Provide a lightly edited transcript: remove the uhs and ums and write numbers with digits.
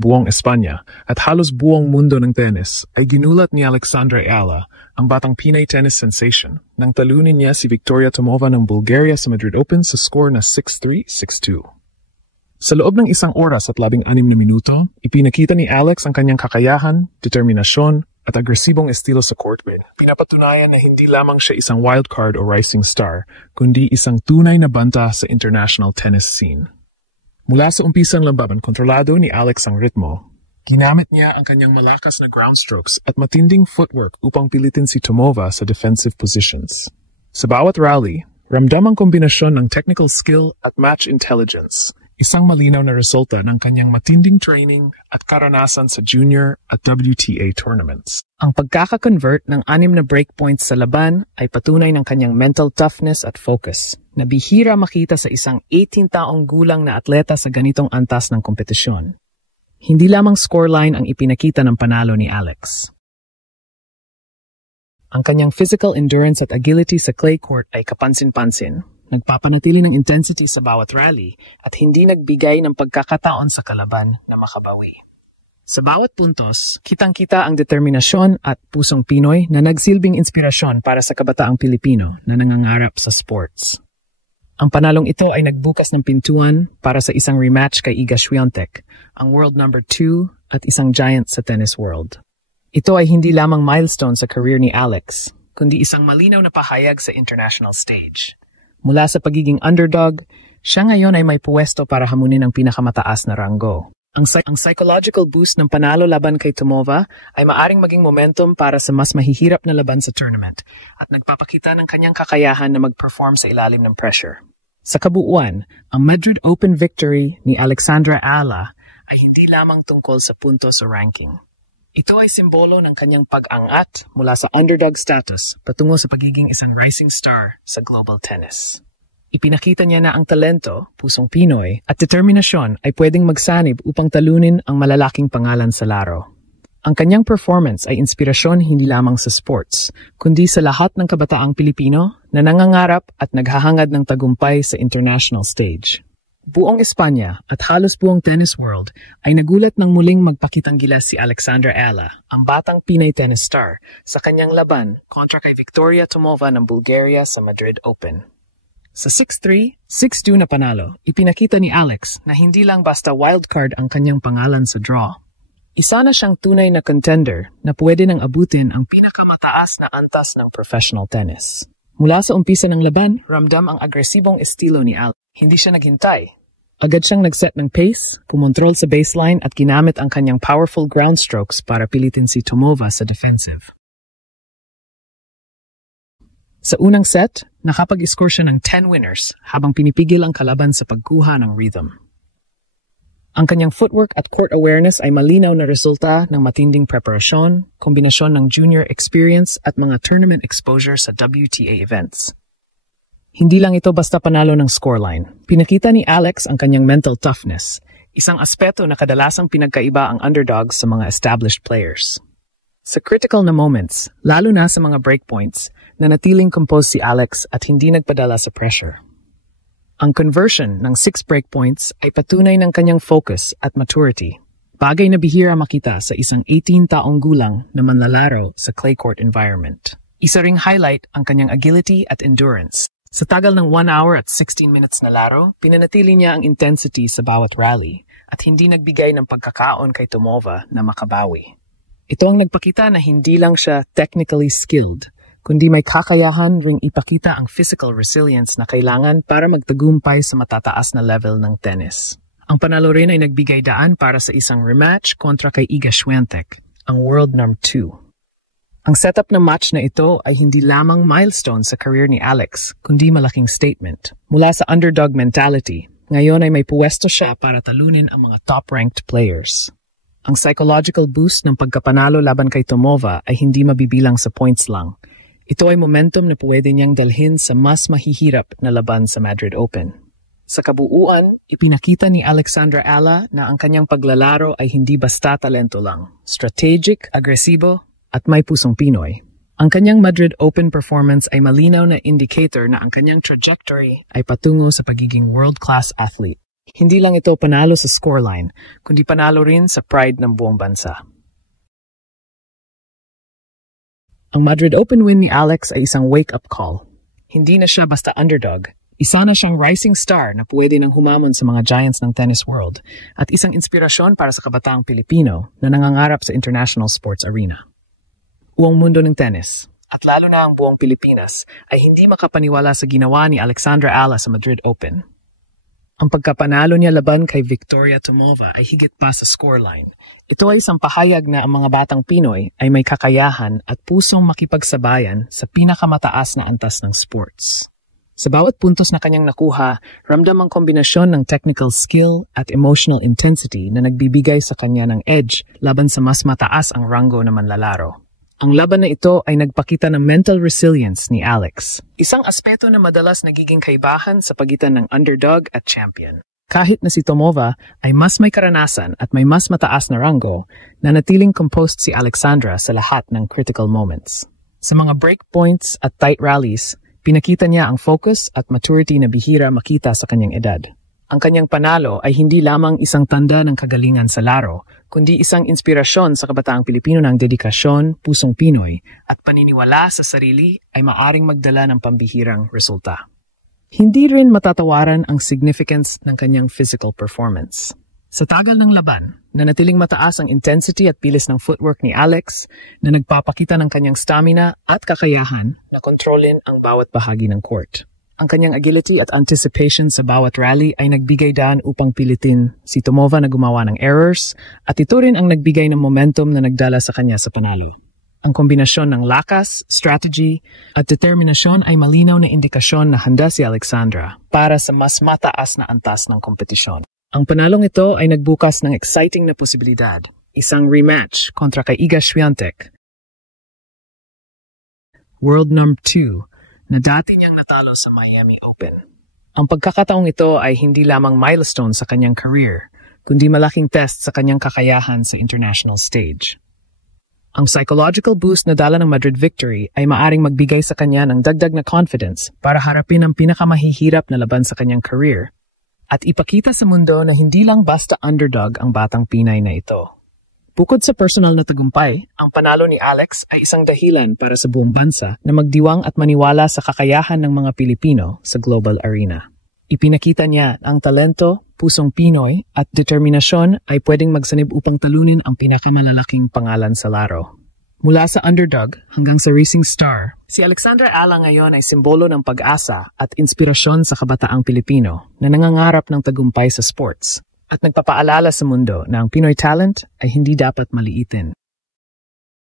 buong Espanya at halos buong mundo ng tennis ay ginulat ni Alexandra Ayala, ang batang Pinay tennis sensation, nang talunin niya si Victoria Tomova ng Bulgaria sa Madrid Open sa score na 6-3, 6-2. Sa loob ng 1 oras at 16 na minuto, ipinakita ni Alex ang kanyang kakayahan, determinasyon, at agresibong estilo sa court. Pinapatunayan na hindi lamang siya isang wildcard o rising star, kundi isang tunay na banta sa international tennis scene. Mula sa umpisang labanan, kontrolado ni Alex ang ritmo. Ginamit niya ang kanyang malakas na ground strokes at matinding footwork upang pilitin si Tomova sa defensive positions. Sa bawat rally, ramdam ang kombinasyon ng technical skill at match intelligence, isang malinaw na resulta ng kanyang matinding training at karanasan sa junior at WTA tournaments. Ang pagkaka-convert ng 6 na breakpoints sa laban ay patunay ng kanyang mental toughness at focus, na bihira makita sa isang 18 taong gulang na atleta sa ganitong antas ng kompetisyon. Hindi lamang scoreline ang ipinakita ng panalo ni Alex. Ang kanyang physical endurance at agility sa clay court ay kapansin-pansin. Nagpapanatili ng intensity sa bawat rally at hindi nagbigay ng pagkakataon sa kalaban na makabawi. Sa bawat puntos, kitang-kita ang determinasyon at pusong Pinoy na nagsilbing inspirasyon para sa kabataang Pilipino na nangangarap sa sports. Ang panalong ito ay nagbukas ng pintuan para sa isang rematch kay Iga Swiatek, ang world number 2 at isang giant sa tennis world. Ito ay hindi lamang milestone sa career ni Alex, kundi isang malinaw na pahayag sa international stage. Mula sa pagiging underdog, siya ngayon ay may puwesto para hamunin ang pinakamataas na ranggo. Ang psychological boost ng panalo laban kay Tomova ay maaring maging momentum para sa mas mahihirap na laban sa tournament at nagpapakita ng kanyang kakayahan na mag-perform sa ilalim ng pressure. Sa kabuuan, ang Madrid Open victory ni Alexandra Ayala ay hindi lamang tungkol sa puntos o ranking. Ito ay simbolo ng kanyang pag-angat mula sa underdog status patungo sa pagiging isang rising star sa global tennis. Ipinakita niya na ang talento, pusong Pinoy, at determinasyon ay pwedeng magsanib upang talunin ang malalaking pangalan sa laro. Ang kanyang performance ay inspirasyon hindi lamang sa sports, kundi sa lahat ng kabataang Pilipino na nangangarap at naghahangad ng tagumpay sa international stage. Buong Espanya at halos buong tennis world ay nagulat nang muling magpakitang gilas si Alexandra Ayala, ang batang Pinay tennis star, sa kanyang laban kontra kay Victoria Tomova ng Bulgaria sa Madrid Open. Sa 6-3, 6-2 na panalo, ipinakita ni Alex na hindi lang basta wildcard ang kanyang pangalan sa draw. Isa na siyang tunay na contender na pwede nang abutin ang pinakamataas na antas ng professional tennis. Mula sa umpisa ng laban, ramdam ang agresibong estilo ni Alex. Hindi siya naghintay. Agad siyang nag-set ng pace, pumontrol sa baseline at ginamit ang kanyang powerful ground strokes para pilitin si Tomova sa defensive. Sa unang set, nakapag-score siya ng 10 winners habang pinipigil ang kalaban sa pagkuha ng rhythm. Ang kanyang footwork at court awareness ay malinaw na resulta ng matinding preparasyon, kombinasyon ng junior experience at mga tournament exposure sa WTA events. Hindi lang ito basta panalo ng scoreline. Pinakita ni Alex ang kanyang mental toughness, isang aspeto na kadalasang pinagkaiba ang underdogs sa mga established players. Sa critical na moments, lalo na sa mga breakpoints, nanatiling composed si Alex at hindi nagpadala sa pressure. Ang conversion ng 6 breakpoints ay patunay ng kanyang focus at maturity, bagay na bihira makita sa isang 18 taong gulang na manlalaro sa clay court environment. Isa ring highlight ang kanyang agility at endurance. Sa tagal ng 1 hour at 16 minutes na laro, pinanatili niya ang intensity sa bawat rally at hindi nagbigay ng pagkakaon kay Tomova na makabawi. Ito ang nagpakita na hindi lang siya technically skilled, kundi may kakayahan ring ipakita ang physical resilience na kailangan para magtagumpay sa matataas na level ng tennis. Ang panalo rin ay nagbigay daan para sa isang rematch kontra kay Iga Swiatek, ang world number 2. Ang setup ng match na ito ay hindi lamang milestone sa career ni Alex, kundi malaking statement. Mula sa underdog mentality, ngayon ay may puwesto siya para talunin ang mga top-ranked players. Ang psychological boost ng pagkapanalo laban kay Tomova ay hindi mabibilang sa points lang. Ito ay momentum na pwede niyang dalhin sa mas mahihirap na laban sa Madrid Open. Sa kabuuan, ipinakita ni Alexandra Ayala na ang kanyang paglalaro ay hindi basta talento lang. Strategic, agresibo, at may pusong Pinoy. Ang kanyang Madrid Open performance ay malinaw na indicator na ang kanyang trajectory ay patungo sa pagiging world-class athlete. Hindi lang ito panalo sa scoreline, kundi panalo rin sa pride ng buong bansa. Ang Madrid Open win ni Alex ay isang wake-up call. Hindi na siya basta underdog. Isa na siyang rising star na pwede nang humamon sa mga giants ng tennis world at isang inspirasyon para sa kabataang Pilipino na nangangarap sa international sports arena. Buong mundo ng tennis, at lalo na ang buong Pilipinas, ay hindi makapaniwala sa ginawa ni Alexandra Ala sa Madrid Open. Ang pagkapanalo niya laban kay Victoria Tomova ay higit pa sa scoreline. Ito ay isang pahayag na ang mga batang Pinoy ay may kakayahan at pusong makipagsabayan sa pinakamataas na antas ng sports. Sa bawat puntos na kanyang nakuha, ramdam ang kombinasyon ng technical skill at emotional intensity na nagbibigay sa kanya ng edge laban sa mas mataas ang ranggo na manlalaro. Ang laban na ito ay nagpakita ng mental resilience ni Alex, isang aspeto na madalas nagiging kaibahan sa pagitan ng underdog at champion. Kahit na si Tomova ay mas may karanasan at may mas mataas na ranggo, nanatiling composed si Alexandra sa lahat ng critical moments. Sa mga break points at tight rallies, pinakita niya ang focus at maturity na bihira makita sa kanyang edad. Ang kanyang panalo ay hindi lamang isang tanda ng kagalingan sa laro, kundi isang inspirasyon sa kabataang Pilipino ng dedikasyon, pusong Pinoy, at paniniwala sa sarili ay maaring magdala ng pambihirang resulta. Hindi rin matatawaran ang significance ng kanyang physical performance. Sa tagal ng laban, nanatiling mataas ang intensity at bilis ng footwork ni Alex na nagpapakita ng kanyang stamina at kakayahan na kontrolin ang bawat bahagi ng court. Ang kanyang agility at anticipation sa bawat rally ay nagbigay daan upang pilitin si Tomova na gumawa ng errors at ito rin ang nagbigay ng momentum na nagdala sa kanya sa panalo. Ang kombinasyon ng lakas, strategy, at determinasyon ay malinaw na indikasyon na handa si Alexandra para sa mas mataas na antas ng kompetisyon. Ang panalong ito ay nagbukas ng exciting na posibilidad, isang rematch kontra kay Iga Swiatek, World number 2, na dati niyang natalo sa Miami Open. Ang pagkakataong ito ay hindi lamang milestone sa kanyang career, kundi malaking test sa kanyang kakayahan sa international stage. Ang psychological boost na dala ng Madrid victory ay maaring magbigay sa kanya ng dagdag na confidence para harapin ang pinakamahihirap na laban sa kanyang career at ipakita sa mundo na hindi lang basta underdog ang batang Pinay na ito. Bukod sa personal na tagumpay, ang panalo ni Alex ay isang dahilan para sa buong bansa na magdiwang at maniwala sa kakayahan ng mga Pilipino sa global arena. Ipinakita niya ang talento, pusong Pinoy at determinasyon ay pwedeng magsanib upang talunin ang pinakamalalaking pangalan sa laro. Mula sa underdog hanggang sa racing star, si Alexandra Ala ngayon ay simbolo ng pag-asa at inspirasyon sa kabataang Pilipino na nangangarap ng tagumpay sa sports at nagpapaalala sa mundo na ang Pinoy talent ay hindi dapat maliitin.